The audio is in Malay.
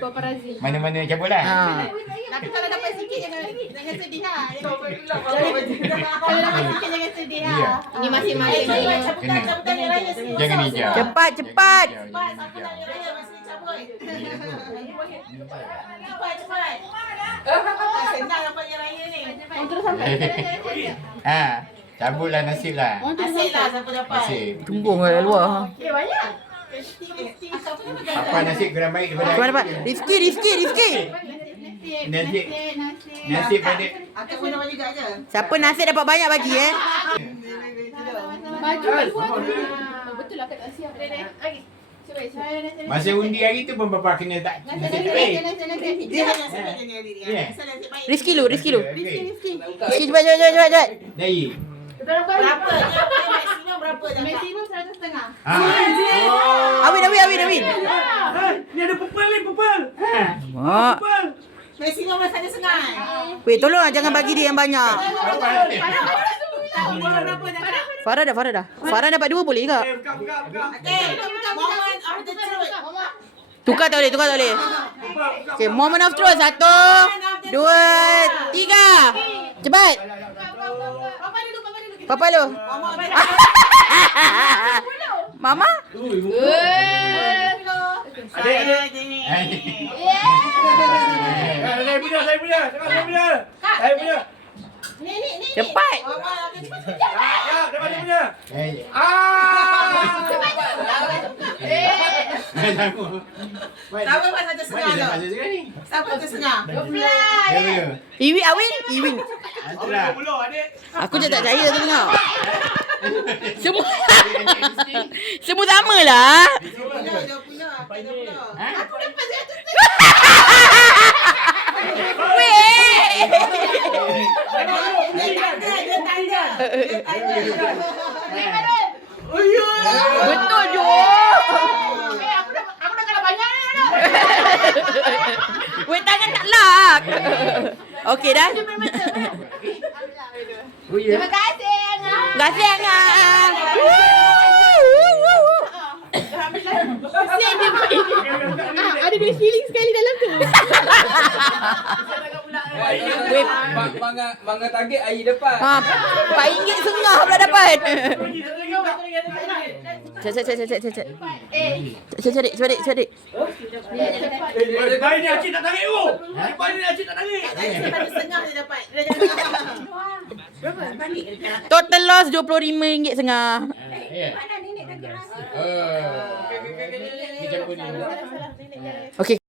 Paparazzi. Mana-mana cabut lah. Tapi kalau dapat sikit jangan sedih lah. Kalau dapat sikit jangan sedih lah. Ini masing-masing. Cabutan yang raya sini. Jangan hijau. Cepat, cepat. Cepat, siapa nak yang raya masih cabut. Cepat. Senang dapat yang raya ni. Terus sampai. Cabutlah nasib lah. Nasib lah siapa dapat. Nasib. Tunggu kat luar. Banyak. Apa nasib kurang baik daripada Cepat dapat. Rifki. Nasib pada Aku pun dapat juga je. Siapa nasib dapat banyak bagi Baju betul lah tak siap. masa undi hari tu pun bapa kena tak nasib tak baik. Dia hanya sebab dia ni. Rifki lu. Okey. Rifki cepat. Dari. Berapa? Maksimum berapa dah? Maksimum 150. Awin. Ni ada pepel. Mak. Maksimum dah 150. Weh, tolong jangan bagi dia yang banyak. Berapa dah? Farah dah. Farah dapat 2 boleh ke? Okay, moment of the truth. Tukar tak boleh. Okay, moment of truth. 1, 2, 3. Cepat. Papa lu. Mama? Adik. Saya punya. Ni. Cepat. Ya, dapat dia punya. Siapa pas satu setengah tu? Siapa satu setengah? Iwin, Awin. Itulah. Aku je tak percaya tu tengok. Semua sama lah. Dia punya. Aku dapat 100. Weh. Dia tanda. Betul je. Aku dah kalah banyak ni. Weh, tangan tak lock. Okey dah. Terima kasih, Angah. Terima kasih, Angah. Kesian dia. Ada dia feeling sekali dalam tu. Weh, Mangga target air dapat. RM4.5 pula dapat. Cek. Cek. Baik ni Acik tak tarik tu. Baik ni Acik tak tarik. Satu setengah dia dapat. Berapa? Balik. Total loss RM25.5. Ni campur ni. Okey.